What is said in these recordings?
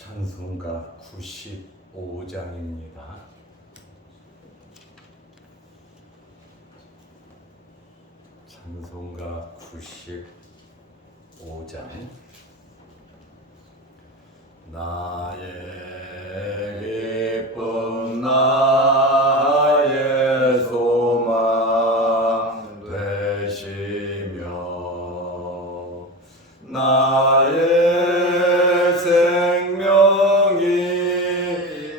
찬송가 95장입니다. 찬송가 95장. 나의 기쁨 나의 소망 되시며 나의 생명이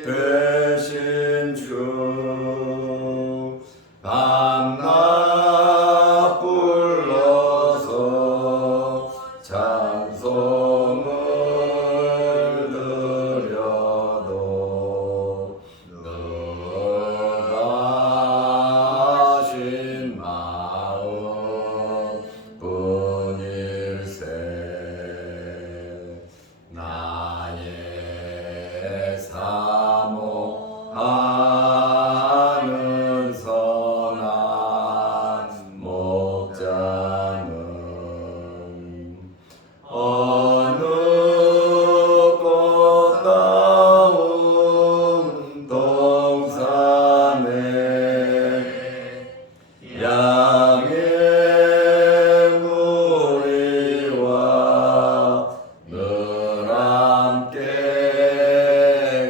되신 주 밤낮 불러서 찬송을 드려도 너가신 마음 뿐일세. 나의 사모하는 선한 목자는 어느 꽃다운 동산에 양의 무리와 늘 함께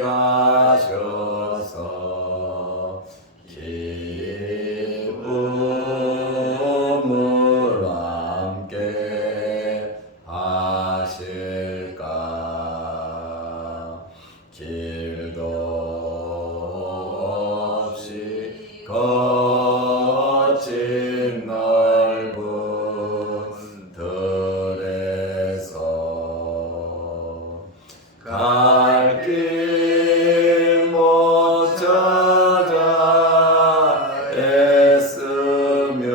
가셔서 기쁨을 함께 하실까. 길도 없이 거친 넓은 들에서 갈 길 못 찾아 애쓰며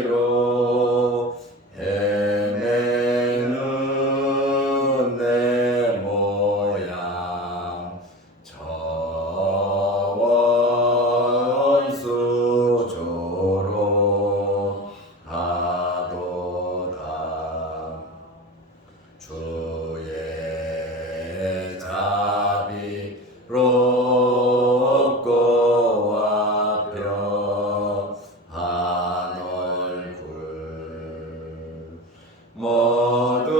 이리저리로 헤매는 내 모양 저 원수조로 하도다. 주의 자비롭고 화평한 얼굴 모든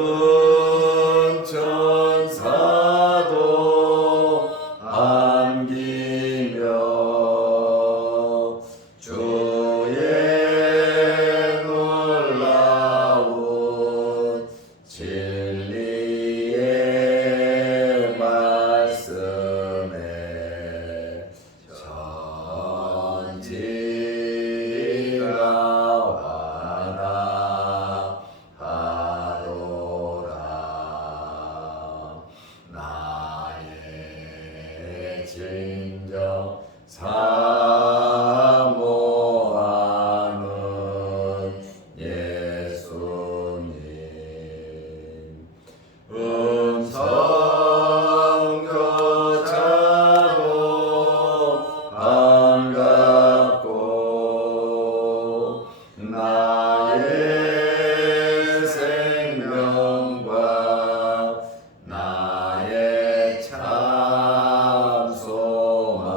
천사도 안기며 주의 놀라운 진리의 말씀에 천지가 환호하도다. 나의 진정 사모하는 예수님 음성조차도 반갑고 나의 생명과 나의 참 소망은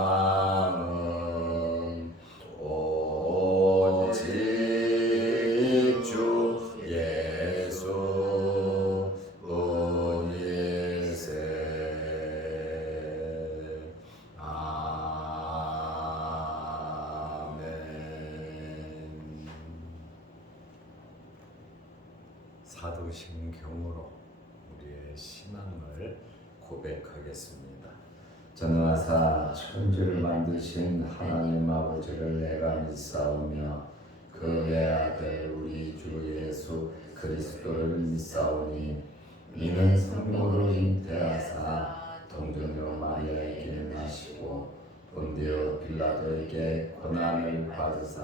오직 주 예수 뿐일세. 아멘. 사도신경으로 우리의 신앙을 고백하겠습니다. 전능하사 천지를 만드신 하나님 아버지를 내가 믿사오며 그 외아들 우리 주 예수 그리스도를 믿사오니 이는 성령으로 잉태하사 동정녀 마리아에게 나시고 본디오 빌라도에게 고난을 받으사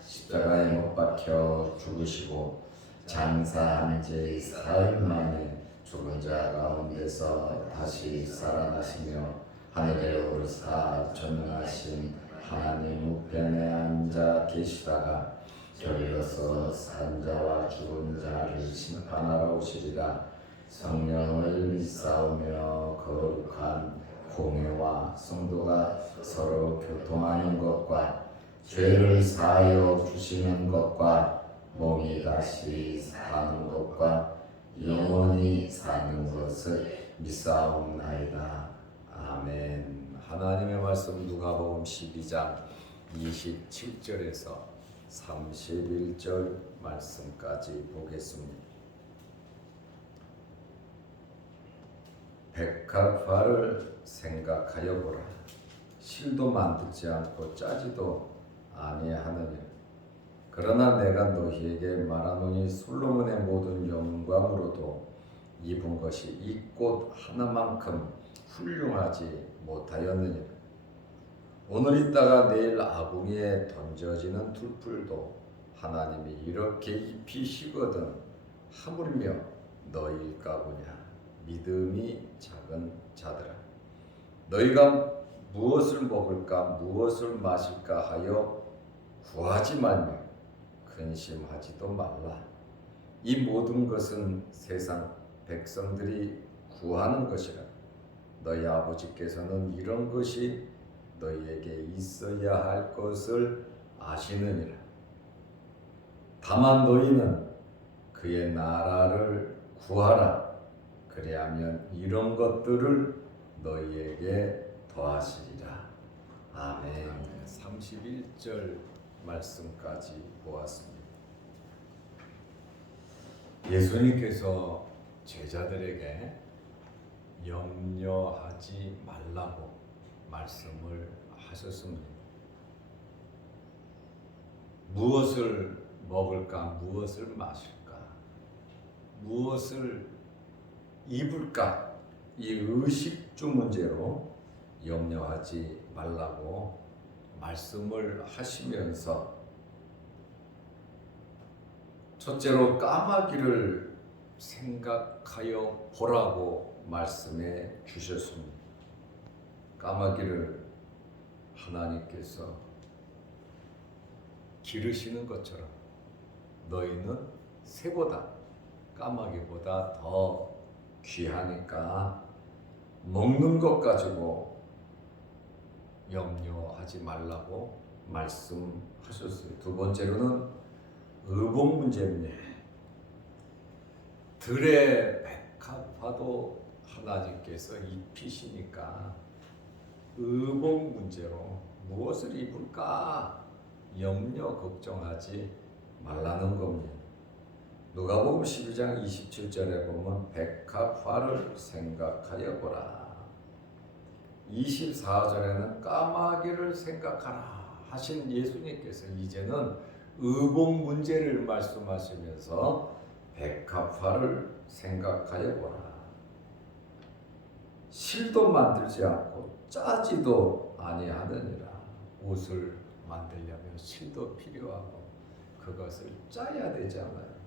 십자가에 못 박혀 죽으시고 장사한 지 사흘 만에 죽은 자 가운데서 다시 살아나시며 하늘에 오르사 전능하신 하나님 우편에 앉아 계시다가 저리로서 산 자와 죽은 자를 심판하러 오시리라. 성령을 믿사오며 거룩한 공회와 성도가 서로 교통하는 것과 죄를 사하여 주시는 것과 몸이 다시 사는 것과 영원히 사는 것을 믿사옵나이다. 아멘. 하나님의 말씀 누가복음 12장 27절에서 31절 말씀까지 보겠습니다. 백합화를 생각하여 보라. 실도 만들지 않고 짜지도 아니하느니라. 그러나 내가 너희에게 말하노니 솔로몬의 모든 영광으로도 입은 것이 이 꽃 하나만큼 훌륭하지 못하였느니라. 오늘 있다가 내일 아궁이에 던져지는 둘풀도 하나님이 이렇게 입히시거든 하물며 너희일까보냐. 믿음이 작은 자들아, 너희가 무엇을 먹을까 무엇을 마실까 하여 구하지 말며 근심하지도 말라. 이 모든 것은 세상 백성들이 구하는 것이라. 너희 아버지께서는 이런 것이 너희에게 있어야 할 것을 아시느니라. 다만 너희는 그의 나라를 구하라. 그리하면 이런 것들을 너희에게 더하시리라. 아멘. 31절 말씀까지 보았습니다. 예수님께서 제자들에게 염려하지 말라고 말씀을 하셨습니다. 무엇을 먹을까, 무엇을 마실까, 무엇을 입을까, 이 의식주 문제로 염려하지 말라고 말씀을 하시면서 첫째로 까마귀를 생각하여 보라고 말씀해 주셨습니다. 까마귀를 하나님께서 기르시는 것처럼 너희는 새보다, 까마귀보다 더 귀하니까 먹는 것 가지고 염려하지 말라고 말씀하셨어요. 두 번째로는 의복 문제입니다. 들의 백합화도 하나님께서 입히시니까 의복 문제로 무엇을 입을까 염려 걱정하지 말라는 겁니다. 누가복음 12장 27절에 보면 백합화를 생각하여 보라. 24절에는 까마귀를 생각하라 하신 예수님께서 이제는 의복 문제를 말씀하시면서 백합화를 생각하여 보라. 실도 만들지 않고 짜지도 아니하느니라. 옷을 만들려면 실도 필요하고 그것을 짜야 되잖아요.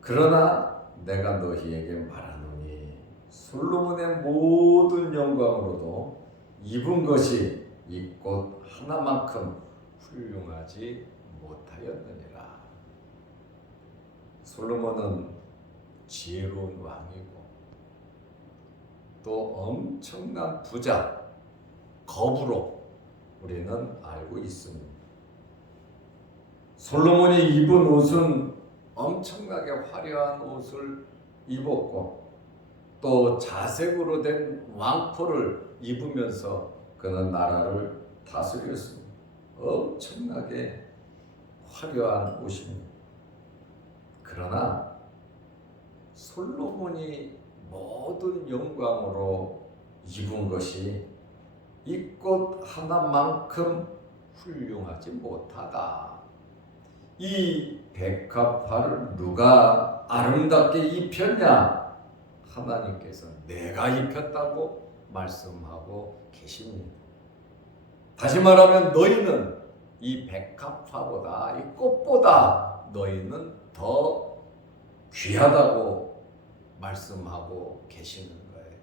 그러나 내가 너희에게 말하노니 솔로몬의 모든 영광으로도 입은 것이 이 꽃 하나만큼 훌륭하지 못하였느니라. 솔로몬은 지혜로운 왕이고 또 엄청난 부자, 거부로 우리는 알고 있습니다. 솔로몬이 입은 옷은 엄청나게 화려한 옷을 입었고 또 자색으로 된 왕포를 입으면서 그는 나라를 다스렸습니다. 엄청나게 화려한 옷입니다. 그러나 솔로몬이 모든 영광으로 입은 것이 이 꽃 하나만큼 훌륭하지 못하다. 이 백합화를 누가 아름답게 입혔냐? 하나님께서 내가 입혔다고 말씀하고 계십니다. 다시 말하면 너희는 이 백합화보다, 이 꽃보다 너희는 더 귀하다고 말씀하고 계시는 거예요.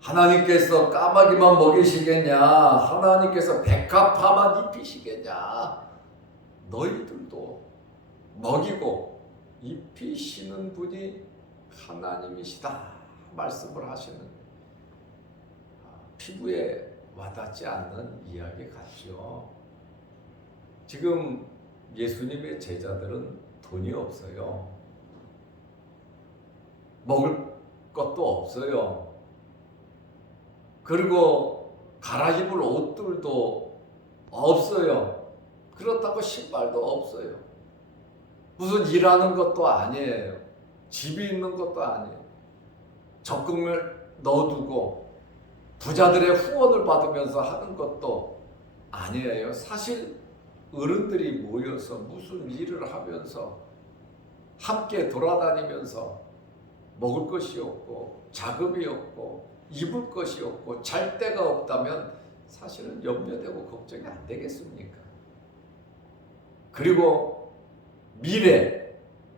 하나님께서 까마귀만 먹이시겠냐? 하나님께서 백합화만 입히시겠냐? 너희들도 먹이고 입히시는 분이 하나님이시다 말씀을 하시는, 피부에 와닿지 않는 이야기 같죠. 지금 예수님의 제자들은 돈이 없어요. 먹을 것도 없어요. 그리고 갈아입을 옷들도 없어요. 그렇다고 신발도 없어요. 무슨 일하는 것도 아니에요. 집이 있는 것도 아니에요. 적금을 넣어두고 부자들의 후원을 받으면서 하는 것도 아니에요. 사실 어른들이 모여서 무슨 일을 하면서 함께 돌아다니면서 먹을 것이 없고 자금이 없고 입을 것이 없고 잘 데가 없다면 사실은 염려되고 걱정이 안 되겠습니까? 그리고 미래,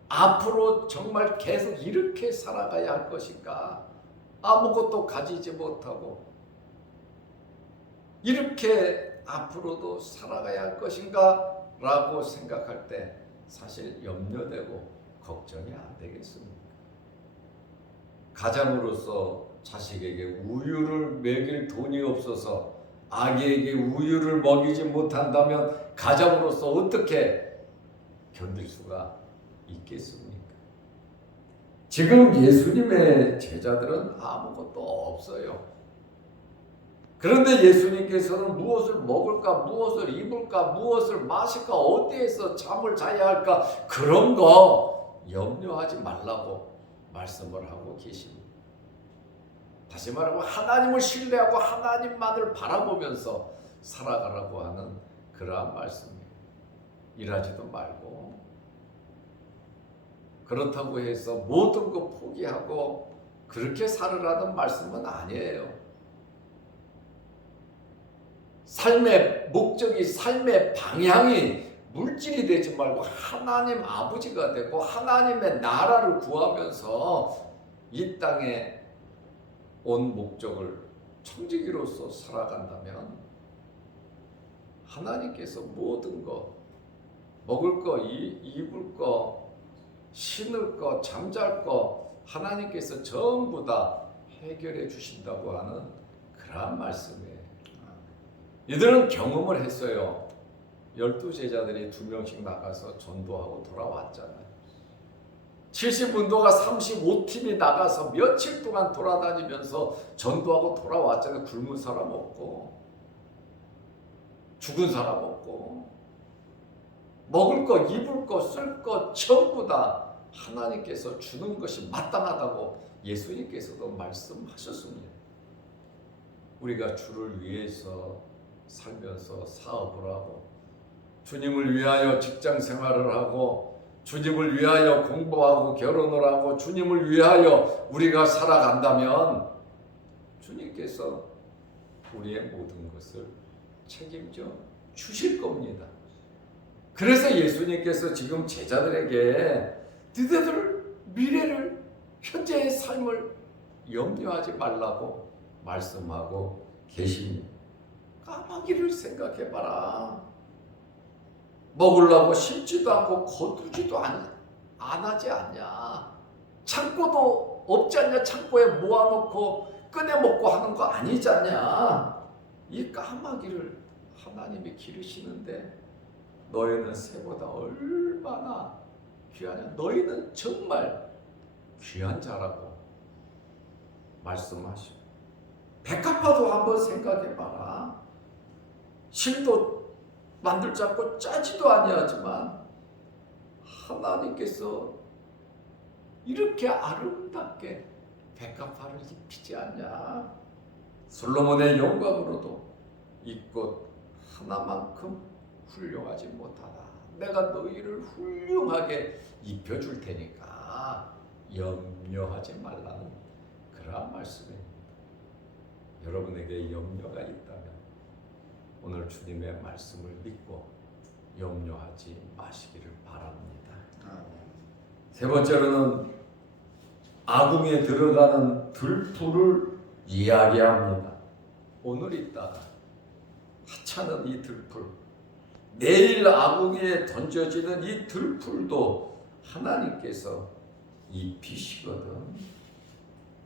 앞으로 정말 계속 이렇게 살아가야 할 것인가? 아무것도 가지지 못하고 이렇게 앞으로도 살아가야 할 것인가? 라고 생각할 때 사실 염려되고 걱정이 안 되겠습니까? 가장으로서 자식에게 우유를 먹일 돈이 없어서 아기에게 우유를 먹이지 못한다면 가장으로서 어떻게 견딜 수가 있겠습니까? 지금 예수님의 제자들은 아무것도 없어요. 그런데 예수님께서는 무엇을 먹을까, 무엇을 입을까, 무엇을 마실까, 어디에서 잠을 자야 할까, 그런 거 염려하지 말라고 말씀을 하고 계십니다. 다시 말하면 하나님을 신뢰하고 하나님만을 바라보면서 살아가라고 하는 그러한 말씀이에요. 일하지도 말고, 그렇다고 해서 모든 거 포기하고 그렇게 살으라는 말씀은 아니에요. 삶의 목적이, 삶의 방향이 물질이 되지 말고 하나님 아버지가 되고 하나님의 나라를 구하면서 이 땅에 온 목적을 청지기로서 살아간다면 하나님께서 모든 것, 먹을 거, 입을 거, 신을 거, 잠잘 거 하나님께서 전부 다 해결해 주신다고 하는 그러한 말씀이에요. 이들은 경험을 했어요. 12제자들이 2명씩 나가서 전도하고 돌아왔잖아요. 70문도가 35팀이 나가서 며칠 동안 돌아다니면서 전도하고 돌아왔잖아요. 굶은 사람 없고 죽은 사람 없고 먹을 거, 입을 거, 쓸 거 전부 다 하나님께서 주는 것이 마땅하다고 예수님께서도 말씀하셨습니다. 우리가 주를 위해서 살면서 사업을 하고 주님을 위하여 직장 생활을 하고 주님을 위하여 공부하고 결혼을 하고 주님을 위하여 우리가 살아간다면 주님께서 우리의 모든 것을 책임져 주실 겁니다. 그래서 예수님께서 지금 제자들에게 너희들 미래를, 현재의 삶을 염려하지 말라고 말씀하고 계십니다. 까마귀를 생각해봐라. 먹으려고 심지도 않고 거두지도 안 하지 않냐. 창고도 없지 않냐. 창고에 모아놓고 꺼내 먹고 하는 거 아니지 않냐. 이 까마귀를 하나님이 기르시는데 너희는 새보다 얼마나 귀하냐. 너희는 정말 귀한 자라고 말씀하시고, 백합화도 한번 생각해봐라. 실도 만들지 않고 짜지도 아니하지만 하나님께서 이렇게 아름답게 백합화를 입히지 않냐. 솔로몬의 영광으로도 이 꽃 하나만큼 훌륭하지 못하다. 내가 너희를 훌륭하게 입혀줄 테니까 염려하지 말라는 그러한 말씀입니다. 여러분에게 염려가 있다면 오늘 주님의 말씀을 믿고 염려하지 마시기를 바랍니다. 세 번째로는 아궁이에 들어가는 들풀을 이야기합니다. 오늘 있다가 하찮은 이 들풀, 내일 아궁이에 던져지는 이 들풀도 하나님께서 입히시거든.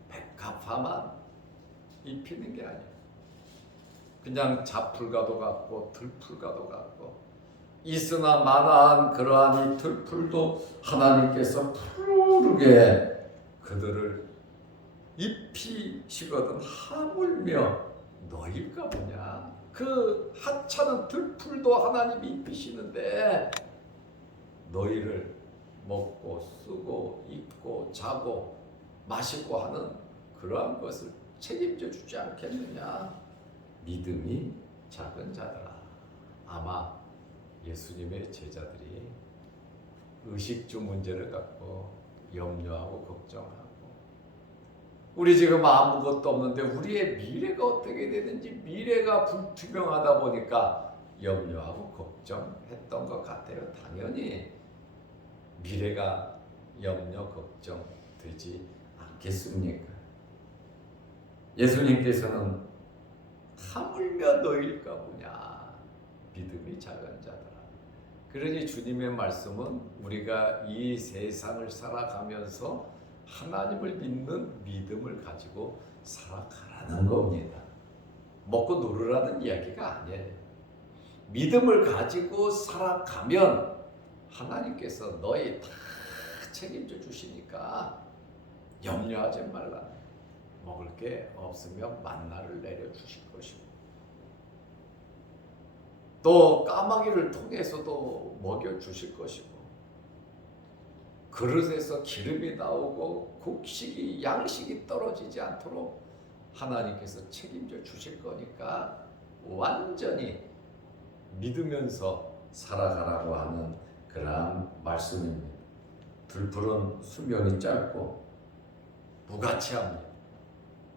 백합화만 입히는 게 아니야. 그냥 잡풀과도 같고 들풀과도 같고, 있으나 마나한 그러한 이 들풀도 하나님께서 푸르게 그들을 입히시거든. 하물며 너희가 뭐냐? 그 하찮은 들풀도 하나님이 입히시는데 너희를 먹고 쓰고 입고 자고 마시고 하는 그러한 것을 책임져 주지 않겠느냐? 믿음이 작은 자들아. 아마 예수님의 제자들이 의식주 문제를 갖고 염려하고 걱정하고, 우리 지금 아무것도 없는데 우리의 미래가 어떻게 되는지 미래가 불투명하다 보니까 염려하고 걱정했던 것 같아요. 당연히 미래가 염려 걱정되지 않겠습니까? 예수님께서는 하물며 너희일까 보냐, 믿음이 작은 자들아. 그러니 주님의 말씀은 우리가 이 세상을 살아가면서 하나님을 믿는 믿음을 가지고 살아가라는 겁니다. 먹고 누르라는 이야기가 아니에요. 믿음을 가지고 살아가면 하나님께서 너희 다 책임져 주시니까 염려하지 말라. 먹을 게 없으면 만나를 내려 주실 것이고, 또 까마귀를 통해서도 먹여 주실 것이고, 그릇에서 기름이 나오고 곡식이 양식이 떨어지지 않도록 하나님께서 책임져 주실 거니까 완전히 믿으면서 살아가라고 하는 그러한 말씀입니다. 들풀은 수명이 짧고 무가치합니다.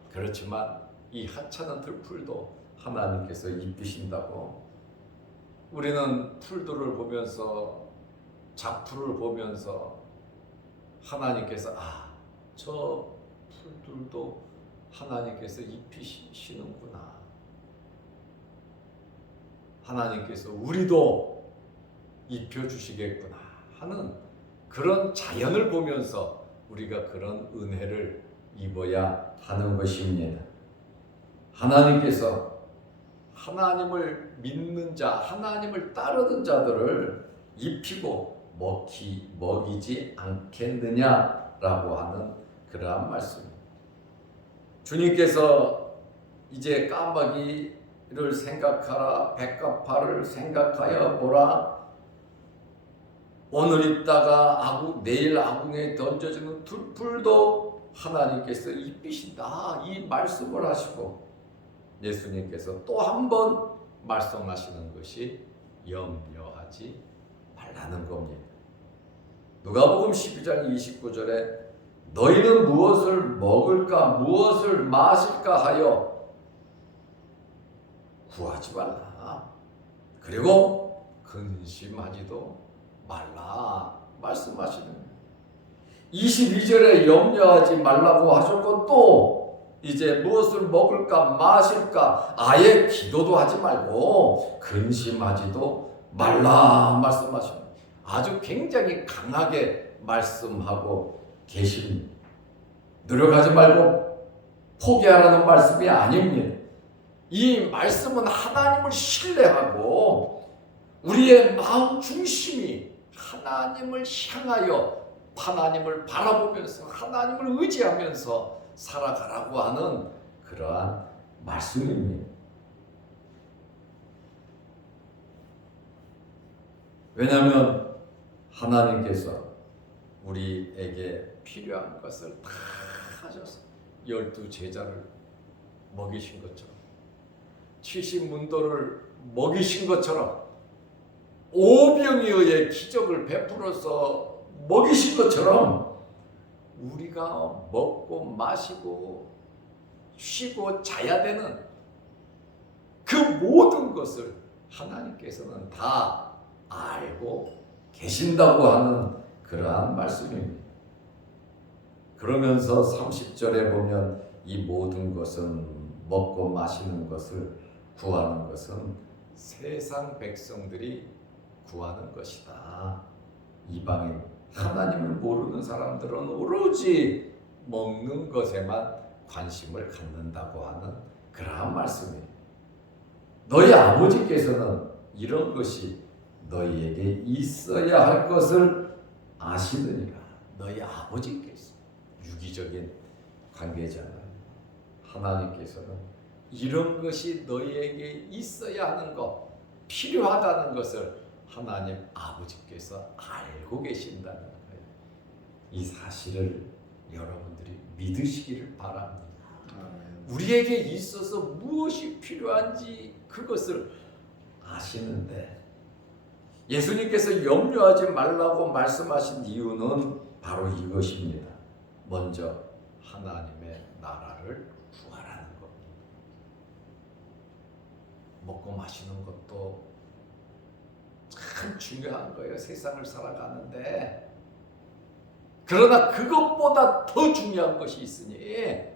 그렇지만 이 하찮은 들풀도 하나님께서 입히신다고. 우리는 풀들을 보면서, 잡풀을 보면서 하나님께서 저 풀들도 하나님께서 입히시는구나, 하나님께서 우리도 입혀주시겠구나 하는 그런 자연을 보면서 우리가 그런 은혜를 입어야 하는 것입니다. 하나님께서 하나님을 믿는 자, 하나님을 따르는 자들을 입히고 먹이지 않겠느냐라고 하는 그러한 말씀입니다. 주님께서 이제 까마귀를 생각하라, 백합화를 생각하여 보라, 오늘 있다가 내일 아궁에 던져지는 들풀도 하나님께서 입히신다, 이 말씀을 하시고, 예수님께서 또 한 번 말씀하시는 것이 염려하지 말라는 겁니다. 누가복음 12장 29절에 너희는 무엇을 먹을까 무엇을 마실까 하여 구하지 말라, 그리고 근심하지도 말라 말씀하시는 거예요. 22절에 염려하지 말라고 하셨고, 또 이제 무엇을 먹을까 마실까 아예 기도도 하지 말고 근심하지도 말라 말씀하십니다. 아주 굉장히 강하게 말씀하고 계십니다. 노력하지 말고 포기하라는 말씀이 아닙니다. 이 말씀은 하나님을 신뢰하고 우리의 마음 중심이 하나님을 향하여, 하나님을 바라보면서 하나님을 의지하면서 살아가라고 하는 그러한 말씀입니다. 왜냐하면 하나님께서 우리에게 필요한 것을 다 하셔서 12 제자를 먹이신 것처럼, 70문도를 먹이신 것처럼, 오병이어의 기적을 베풀어서 먹이신 것처럼 우리가 먹고 마시고 쉬고 자야 되는 그 모든 것을 하나님께서는 다 알고 계신다고 하는 그러한 말씀입니다. 그러면서 30절에 보면 이 모든 것은, 먹고 마시는 것을 구하는 것은 세상 백성들이 구하는 것이다. 이방인, 하나님을 모르는 사람들은 오로지 먹는 것에만 관심을 갖는다고 하는 그러한 말씀이에요. 너희 아버지께서는 이런 것이 너희에게 있어야 할 것을 아시느니라. 너희 아버지께서, 유기적인 관계잖아요. 하나님께서는 이런 것이 너희에게 있어야 하는 것, 필요하다는 것을 하나님 아버지께서 알고 계신다는 거예요. 이 사실을 여러분들이 믿으시기를 바랍니다. 우리에게 있어서 무엇이 필요한지 그것을 아시는데, 예수님께서 염려하지 말라고 말씀하신 이유는 바로 이것입니다. 먼저 하나님의 나라를 구하라는 겁니다. 먹고 마시는 것도 참 중요한 거예요. 세상을 살아가는데. 그러나 그것보다 더 중요한 것이 있으니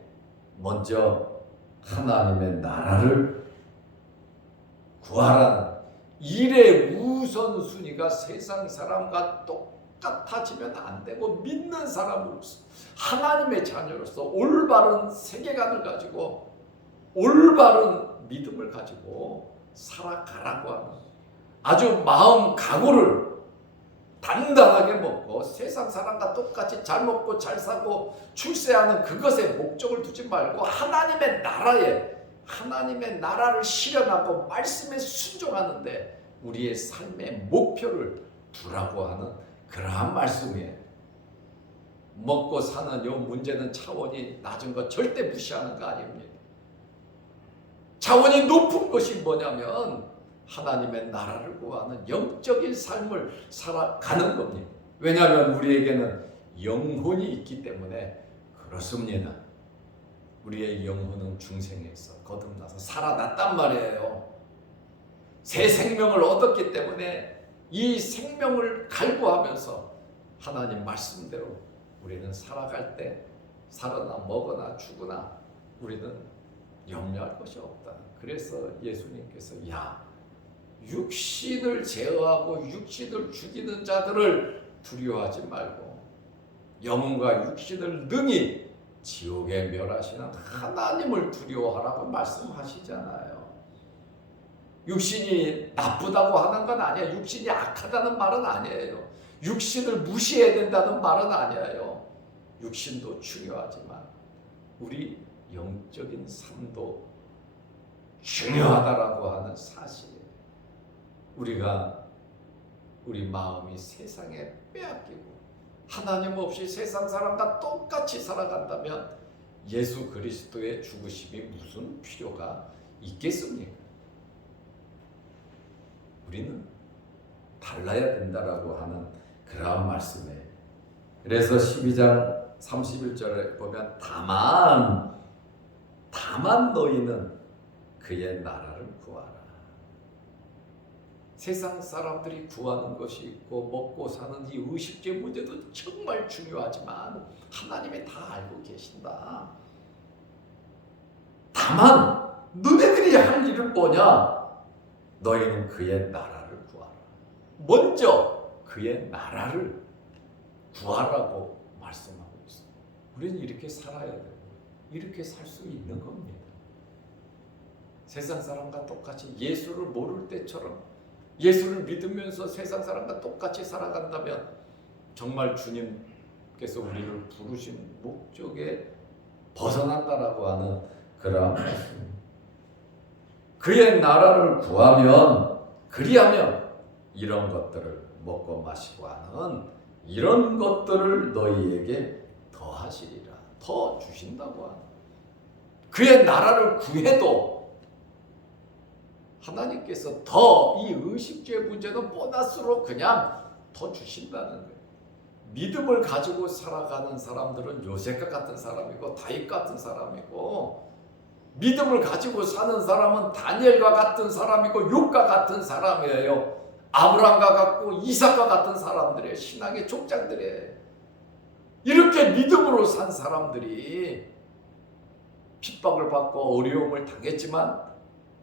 먼저 하나님의 나라를 구하라는 일의 우선순위가 세상 사람과 똑같아지면 안 되고, 믿는 사람으로서, 하나님의 자녀로서 올바른 세계관을 가지고 올바른 믿음을 가지고 살아가라고 하는 아주 마음 각오를 단단하게 먹고, 세상 사람과 똑같이 잘 먹고 잘 사고 출세하는 그것에 목적을 두지 말고 하나님의 나라를 실현하고 말씀에 순종하는데 우리의 삶의 목표를 두라고 하는 그러한 말씀이에요. 먹고 사는 요 문제는 차원이 낮은 것 절대 무시하는 거 아닙니다. 차원이 높은 것이 뭐냐면 하나님의 나라를 구하는 영적인 삶을 살아가는 겁니다. 왜냐하면 우리에게는 영혼이 있기 때문에 그렇습니다. 우리의 영혼은 중생에서 거듭나서 살아났단 말이에요. 새 생명을 얻었기 때문에 이 생명을 갈구하면서 하나님 말씀대로 우리는 살아갈 때 살아나 먹거나 죽으나 우리는 염려할 것이 없다. 그래서 예수님께서 육신을 제어하고 육신을 죽이는 자들을 두려워하지 말고 영혼과 육신을 능히 지옥에 멸하시는 하나님을 두려워하라고 말씀하시잖아요. 육신이 나쁘다고 하는 건 아니에요. 육신이 악하다는 말은 아니에요. 육신을 무시해야 된다는 말은 아니에요. 육신도 중요하지만 우리 영적인 삶도 중요하다라고 하는 사실이에요. 우리 마음이 세상에 빼앗기고 하나님 없이 세상 사람과 똑같이 살아간다면 예수 그리스도의 죽으심이 무슨 필요가 있겠습니까? 우리는 달라야 된다라고 하는 그러한 말씀이에요. 그래서 12장 31절에 보면 다만 너희는 그의 나라를 구하라. 세상 사람들이 구하는 것이 있고 먹고 사는 이 의식주의 문제도 정말 중요하지만 하나님이 다 알고 계신다. 다만 너네들이 할 일은 뭐냐? 너희는 그의 나라를 구하라. 먼저 그의 나라를 구하라고 말씀하고 있습니다. 우리는 이렇게 살아야 되고 이렇게 살 수 있는 겁니다. 세상 사람과 똑같이 예수를 모를 때처럼 예수를 믿으면서 세상 사람과 똑같이 살아간다면 정말 주님께서 우리를 부르신 목적에 벗어난다라고 하는 그러한 말씀입니다. 그의 나라를 구하면 그리하면 이런 것들을 먹고 마시고 하는 이런 것들을 너희에게 더하시리라. 더 주신다고 하는 그의 나라를 구해도 하나님께서 더 이 의식주의 문제는 보너스로 그냥 더 주신다는 거예요. 믿음을 가지고 살아가는 사람들은 요셉과 같은 사람이고 다윗 같은 사람이고 믿음을 가지고 사는 사람은 다니엘과 같은 사람이고 욥과 같은 사람이에요. 아브라함과 같고 이삭과 같은 사람들이에요. 신앙의 족장들이에요. 이렇게 믿음으로 산 사람들이 핍박을 받고 어려움을 당했지만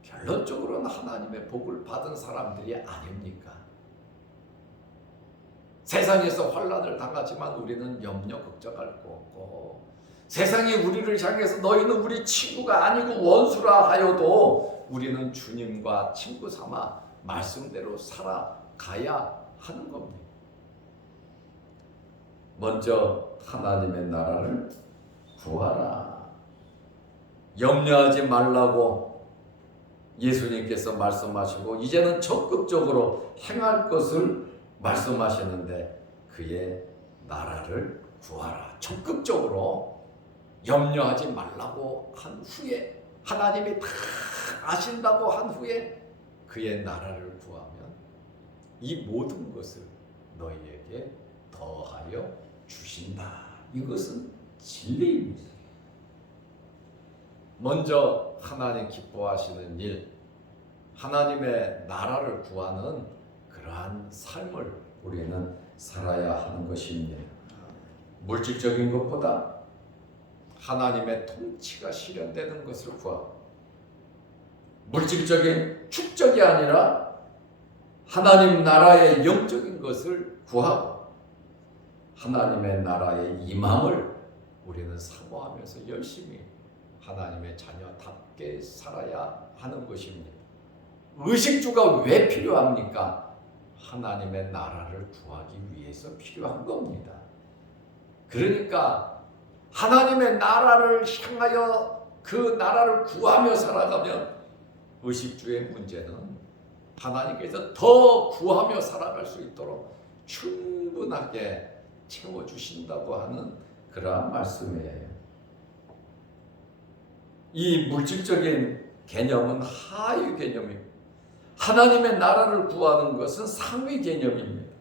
결론적으로는 하나님의 복을 받은 사람들이 아닙니까? 세상에서 환난을 당하지만 우리는 염려 걱정할 거 없고, 세상이 우리를 향해서 너희는 우리 친구가 아니고 원수라 하여도 우리는 주님과 친구 삼아 말씀대로 살아가야 하는 겁니다. 먼저 하나님의 나라를 구하라. 염려하지 말라고 예수님께서 말씀하시고 이제는 적극적으로 행할 것을 말씀하시는데, 그의 나라를 구하라. 적극적으로 염려하지 말라고 한 후에, 하나님이 다 아신다고 한 후에 그의 나라를 구하면 이 모든 것을 너희에게 더하여 주신다. 이것은 진리입니다. 먼저 하나님 기뻐하시는 일, 하나님의 나라를 구하는 그러한 삶을 우리는 살아야 하는 것입니다. 물질적인 것보다 하나님의 통치가 실현되는 것을 구하고, 물질적인 축적이 아니라 하나님 나라의 영적인 것을 구하고, 하나님의 나라의 임함을 우리는 사모하면서 열심히 하나님의 자녀답게 살아야 하는 것입니다. 의식주가 왜 필요합니까? 하나님의 나라를 구하기 위해서 필요한 겁니다. 그러니까 하나님의 나라를 향하여 그 나라를 구하며 살아가면 의식주의 문제는 하나님께서 더 구하며 살아갈 수 있도록 충분하게 채워주신다고 하는 그러한 말씀이에요. 이 물질적인 개념은 하위 개념입니다. 하나님의 나라를 구하는 것은 상위 개념입니다.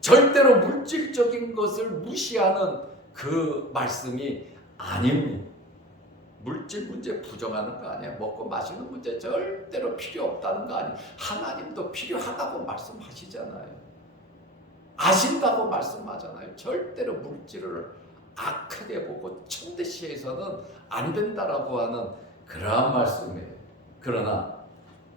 절대로 물질적인 것을 무시하는 그 말씀이 아닙니다. 물질 문제 부정하는 거 아니에요. 먹고 마시는 문제 절대로 필요 없다는 거 아니에요. 하나님도 필요하다고 말씀하시잖아요. 아신다고 말씀하잖아요. 절대로 물질을 악하게 보고 천대시해서는 안 된다라고 하는 그러한 말씀이에요. 그러나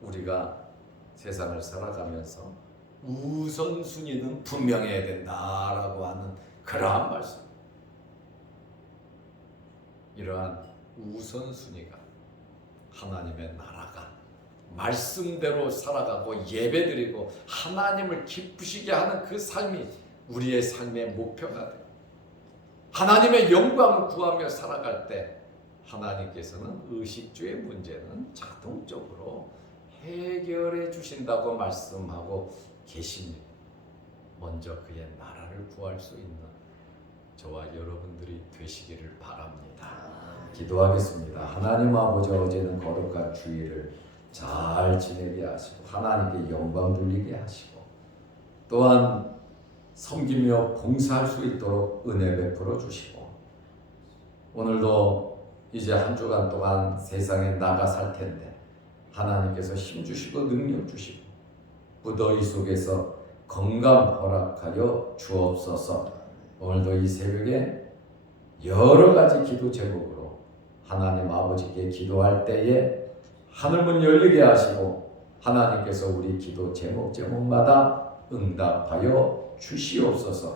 우리가 세상을 살아가면서 우선순위는 분명해야 된다라고 하는 그러한 말씀. 이러한 우선순위가 하나님의 나라가 말씀대로 살아가고 예배드리고 하나님을 기쁘시게 하는 그 삶이 우리의 삶의 목표가 돼요. 하나님의 영광을 구하며 살아갈 때 하나님께서는 의식주의 문제는 자동적으로 해결해 주신다고 말씀하고 계십니다. 먼저 그의 나라를 구할 수 있는 저와 여러분들이 되시기를 바랍니다. 기도하겠습니다. 하나님 아버지, 어제는 거룩한 주일을 잘 지내게 하시고 하나님께 영광 돌리게 하시고 또한 섬기며 봉사할 수 있도록 은혜 베풀어 주시고, 오늘도 이제 한 주간 동안 세상에 나가 살 텐데 하나님께서 힘 주시고 능력 주시고 무더위 속에서 건강 허락하여 주옵소서. 오늘도 이 새벽에 여러 가지 기도 제목으로 하나님 아버지께 기도할 때에 하늘문 열리게 하시고 하나님께서 우리 기도 제목마다 응답하여 주시옵소서.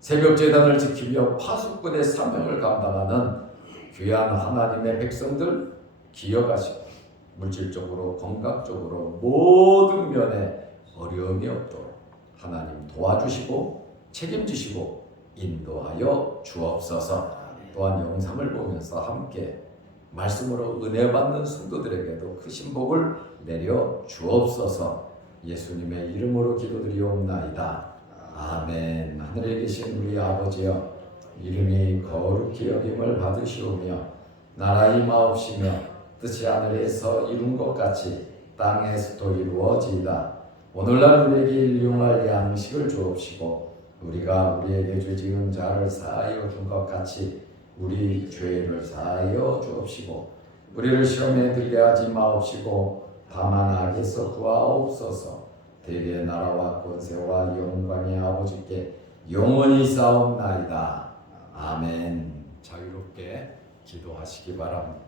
새벽 제단을 지키며 파수꾼의 사명을 감당하는 귀한 하나님의 백성들 기억하시고 물질적으로 건강적으로 모든 면에 어려움이 없도록 하나님 도와주시고 책임지시고 인도하여 주옵소서. 또한 영상을 보면서 함께 말씀으로 은혜 받는 성도들에게도 크신 복을 내려 주옵소서. 예수님의 이름으로 기도드리옵나이다. 아멘. 하늘에 계신 우리 아버지여, 이름이 거룩히 여김을 받으시오며 나라 임하옵시며 뜻이 하늘에서 이룬 것 같이 땅에서도 이루어지이다. 오늘날 우리에게 일용할 양식을 주옵시고 우리가 우리에게 죄 지은 자를 사하여 준 것 같이 우리 죄를 사하여 주옵시고 우리를 시험에 들게 하지 마옵시고 다만 악에서 구하옵소서. 대개의 나라와 권세와 영광의 아버지께 영원히 싸움나이다. 아멘. 자유롭게 기도하시기 바랍니다.